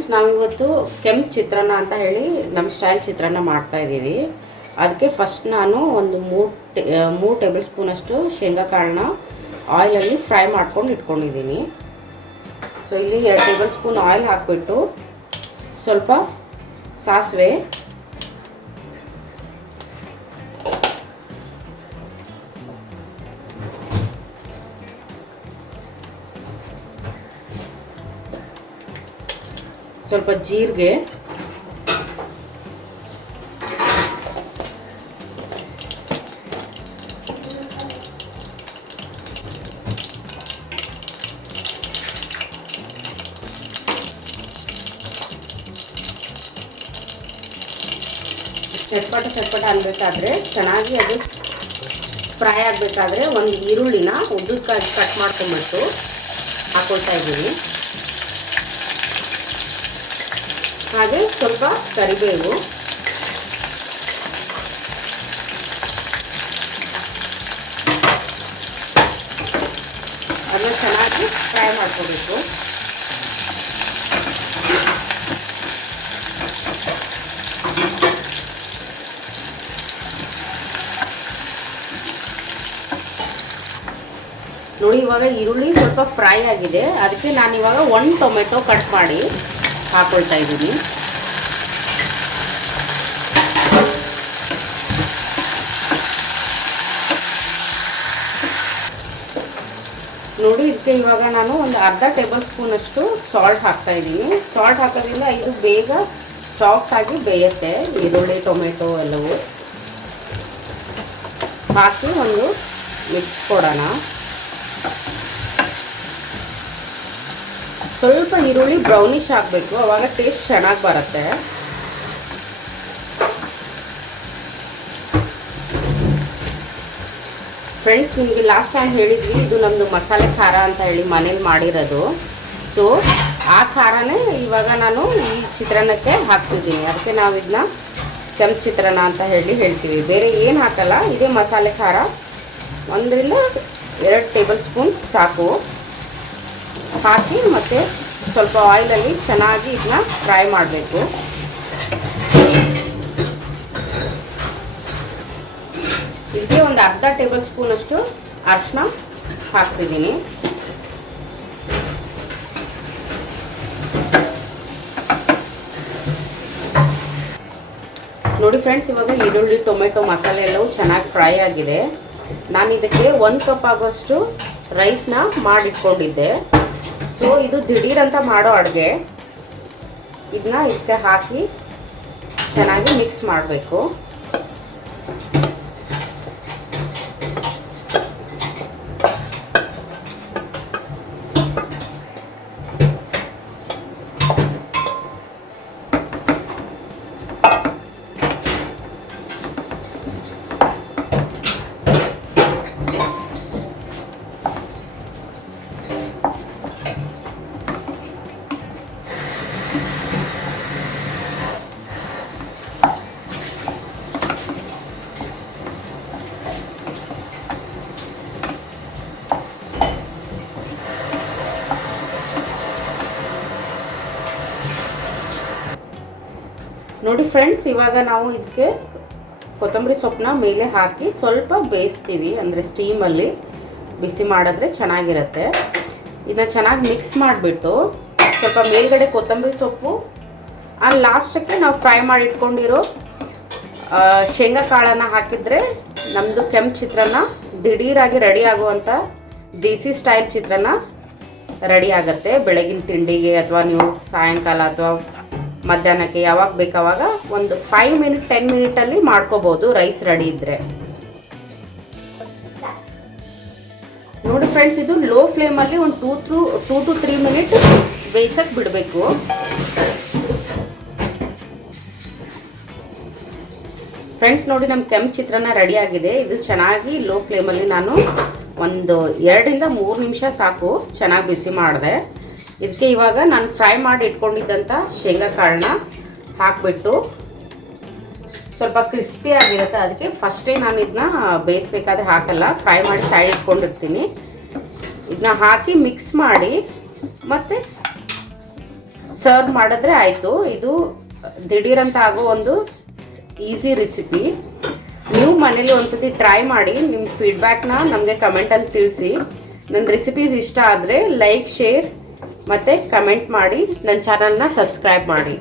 Friends, ನಾವಿವತ್ತು ಕೆಂಪು ಚಿತ್ರಾನ್ನ ಅಂತ ಹೇಳಿ ನಮ್ಮ ಸ್ಟೈಲ್ ಚಿತ್ರಾನ್ನ ಮಾಡ್ತಾ ಇದ್ದೀವಿ. ಅದಕ್ಕೆ ಫಸ್ಟ್ ನಾನು ಒಂದು 3 ಟೇಬಲ್ ಸ್ಪೂನಷ್ಟು ಶೇಂಗಾ ಕಾಳನ್ನ ಆಯಿಲಲ್ಲಿ ಫ್ರೈ ಮಾಡ್ಕೊಂಡು ಇಟ್ಕೊಂಡಿದ್ದೀನಿ. ಸೊ ಇಲ್ಲಿ 2 ಟೇಬಲ್ ಸ್ಪೂನ್ ಆಯಿಲ್ ಹಾಕಿಬಿಟ್ಟು ಸ್ವಲ್ಪ ಸಾಸಿವೆ, ಸ್ವಲ್ಪ ಜೀರಿಗೆ, ಚಟ್ಪಟ ಅನ್ನಬೇಕಾದ್ರೆ ಚೆನ್ನಾಗಿ ಅದು ಫ್ರೈ ಆಗಬೇಕಾದ್ರೆ ಒಂದು ಈರುಳ್ಳಿನ ಉದ್ದಕ್ಕಾಗಿ ಕಟ್ ಮಾಡ್ಕೊಂಡ್ಬಿಟ್ಟು ಹಾಕೊಳ್ತಾ ಇದ್ದೀನಿ. ಹಾಗೆ ಸ್ವಲ್ಪ ಕರಿಬೇವು, ಅದನ್ನು ಚೆನ್ನಾಗಿ ಫ್ರೈ ಮಾಡ್ಕೋಬೇಕು. ನೋಡಿ, ಇವಾಗ ಈರುಳ್ಳಿ ಸ್ವಲ್ಪ ಫ್ರೈ ಆಗಿದೆ. ಅದಕ್ಕೆ ನಾನಿವಾಗ 1 ಟೊಮೆಟೊ ಕಟ್ ಮಾಡಿ ಹಾಕೊಳ್ತಾ ಇದ್ದೀನಿ. ನೋಡಿ, ಇದಕ್ಕೆ ಇವಾಗ ನಾನು ಒಂದು ಅರ್ಧ ಟೇಬಲ್ ಸ್ಪೂನಷ್ಟು ಸಾಲ್ಟ್ ಹಾಕ್ತಾ ಇದ್ದೀನಿ. ಸಾಲ್ಟ್ ಹಾಕೋದ್ರಿಂದ ಇದು ಬೇಗ ಸಾಫ್ಟ್ ಆಗಿ ಬೇಯುತ್ತೆ. ಈರುಳ್ಳಿ ಟೊಮೆಟೊ ಎಲ್ಲವೂ ಹಾಕಿ ಒಂದು ಮಿಕ್ಸ್ ಕೊಡೋಣ. ಸ್ವಲ್ಪ ಈರುಳ್ಳಿ ಬ್ರೌನಿಶ್ ಆಗಬೇಕು, ಆವಾಗ ಟೇಸ್ಟ್ ಚೆನ್ನಾಗಿ ಬರುತ್ತೆ. ಫ್ರೆಂಡ್ಸ್, ನಿಮಗೆ ಲಾಸ್ಟ್ ಟೈಮ್ ಹೇಳಿದ್ವಿ, ಇದು ನಮ್ಮದು ಮಸಾಲೆ ಖಾರ ಅಂತ ಹೇಳಿ ಮನೇಲಿ ಮಾಡಿರೋದು. ಸೊ ಆ ಖಾರನೇ ಇವಾಗ ನಾನು ಈ ಚಿತ್ರಾನ್ನಕ್ಕೆ ಹಾಕ್ತಿದ್ದೀನಿ. ಅದಕ್ಕೆ ನಾವು ಇದನ್ನ ಕೆಂಪು ಚಿತ್ರಾನ್ನ ಅಂತ ಹೇಳ್ತೀವಿ. ಬೇರೆ ಏನು ಹಾಕಲ್ಲ, ಇದೇ ಮಸಾಲೆ ಖಾರ. 1 ರಿಂದ 2 ಟೇಬಲ್ ಸ್ಪೂನ್ ಸಾಕು. ಹಾಕಿ ಮತ್ತು ಸ್ವಲ್ಪ ಆಯಿಲಲ್ಲಿ ಚೆನ್ನಾಗಿ ಇದನ್ನ ಫ್ರೈ ಮಾಡಬೇಕು. ಇದಕ್ಕೆ ಒಂದು ಅರ್ಧ ಟೇಬಲ್ ಸ್ಪೂನಷ್ಟು ಅರಿಶಿನ ಹಾಕ್ತಿದ್ದೀನಿ. ನೋಡಿ ಫ್ರೆಂಡ್ಸ್, ಇವಾಗ ಈರುಳ್ಳಿ ಟೊಮೆಟೊ ಮಸಾಲೆ ಎಲ್ಲವೂ ಚೆನ್ನಾಗಿ ಫ್ರೈ ಆಗಿದೆ. ನಾನು ಇದಕ್ಕೆ 1 ಕಪ್ ಆಗೋಷ್ಟು ರೈಸ್ನ ಮಾಡಿಟ್ಕೊಂಡಿದ್ದೆ. ಸೊ ಇದು ದಿಢೀರಂತ ಮಾಡೋ ಅಡುಗೆ. ಇದನ್ನ ಇದಕ್ಕೆ ಹಾಕಿ ಚೆನ್ನಾಗಿ ಮಿಕ್ಸ್ ಮಾಡಬೇಕು. ನೋಡಿ ಫ್ರೆಂಡ್ಸ್, ಇವಾಗ ನಾವು ಇದಕ್ಕೆ ಕೊತ್ತಂಬರಿ ಸೊಪ್ಪನ್ನ ಮೇಲೆ ಹಾಕಿ ಸ್ವಲ್ಪ ಬೇಯಿಸ್ತೀವಿ. ಅಂದರೆ ಸ್ಟೀಮಲ್ಲಿ ಬಿಸಿ ಮಾಡಿದ್ರೆ ಚೆನ್ನಾಗಿರುತ್ತೆ. ಇದನ್ನ ಚೆನ್ನಾಗಿ ಮಿಕ್ಸ್ ಮಾಡಿಬಿಟ್ಟು ಸ್ವಲ್ಪ ಮೇಲ್ಗಡೆ ಕೊತ್ತಂಬರಿ ಸೊಪ್ಪು, ಲಾಸ್ಟಕ್ಕೆ ನಾವು ಫ್ರೈ ಮಾಡಿ ಇಟ್ಕೊಂಡಿರೋ ಶೇಂಗಾ ಕಾಳನ್ನು ಹಾಕಿದರೆ ನಮ್ಮದು ಕೆಂಪು ಚಿತ್ರಾನ್ನ ದಿಢೀರಾಗಿ ರೆಡಿ ಆಗುವಂಥ ದೇಸಿ ಸ್ಟೈಲ್ ಚಿತ್ರಾನ್ನ ರೆಡಿ ಆಗುತ್ತೆ. ಬೆಳಗಿನ ತಿಂಡಿಗೆ ಅಥವಾ ನೀವು ಸಾಯಂಕಾಲ ಅಥವಾ ಮಧ್ಯಾಹ್ನಕ್ಕೆ ಯಾವಾಗ ಬೇಕಾವಾಗ ಒಂದು 5 ಮಿನಿಟ್ 10 ಮಿನಿಟಲ್ಲಿ ಮಾಡ್ಕೋಬೋದು, ರೈಸ್ ರೆಡಿ ಇದ್ದರೆ. ನೋಡಿ ಫ್ರೆಂಡ್ಸ್, ಇದು ಲೋ ಫ್ಲೇಮಲ್ಲಿ ಒಂದು 2 to 3 ಮಿನಿಟ್ ಬೇಯಿಸಕ್ಕೆ ಬಿಡಬೇಕು. ಫ್ರೆಂಡ್ಸ್ ನೋಡಿ, ನಮ್ಮ ಕೆಂಪು ಚಿತ್ರಾನ್ನ ರೆಡಿ ಆಗಿದೆ. ಇದು ಚೆನ್ನಾಗಿ ಲೋ ಫ್ಲೇಮಲ್ಲಿ ನಾನು ಒಂದು 2 ರಿಂದ 3 ನಿಮಿಷ ಸಾಕು ಚೆನ್ನಾಗಿ ಬಿಸಿ ಮಾಡಿದೆ. ಇದಕ್ಕೆ ಇವಾಗ ನಾನು ಫ್ರೈ ಮಾಡಿ ಇಟ್ಕೊಂಡಿದ್ದಂಥ ಶೇಂಗಾ ಕಾಳನ್ನ ಹಾಕಿಬಿಟ್ಟು ಸ್ವಲ್ಪ ಕ್ರಿಸ್ಪಿ ಆಗಿರುತ್ತೆ. ಅದಕ್ಕೆ ಫಸ್ಟೇ ನಾನು ಇದನ್ನ ಬೇಯಿಸ್ಬೇಕಾದ್ರೆ ಹಾಕಲ್ಲ, ಫ್ರೈ ಮಾಡಿ ಸೈಡ್ ಇಟ್ಕೊಂಡಿರ್ತೀನಿ. ಇದನ್ನ ಹಾಕಿ ಮಿಕ್ಸ್ ಮಾಡಿ ಮತ್ತು ಸರ್ವ್ ಮಾಡಿದ್ರೆ ಆಯಿತು. ಇದು ದಿಢೀರಂತ ಆಗೋ ಒಂದು ಈಸಿ ರೆಸಿಪಿ. ನೀವು ಮನೇಲಿ ಒಂದ್ಸತಿ ಟ್ರೈ ಮಾಡಿ, ನಿಮ್ಮ ಫೀಡ್ಬ್ಯಾಕ್ನ ನಮಗೆ ಕಮೆಂಟಲ್ಲಿ ತಿಳಿಸಿ. ನನ್ನ ರೆಸಿಪೀಸ್ ಇಷ್ಟ ಆದರೆ ಲೈಕ್, ಶೇರ್ ಮತ್ತು ಕಮೆಂಟ್ ಮಾಡಿ. ನನ್ನ ಚಾನಲ್ನ ಸಬ್ಸ್ಕ್ರೈಬ್ ಮಾಡಿ.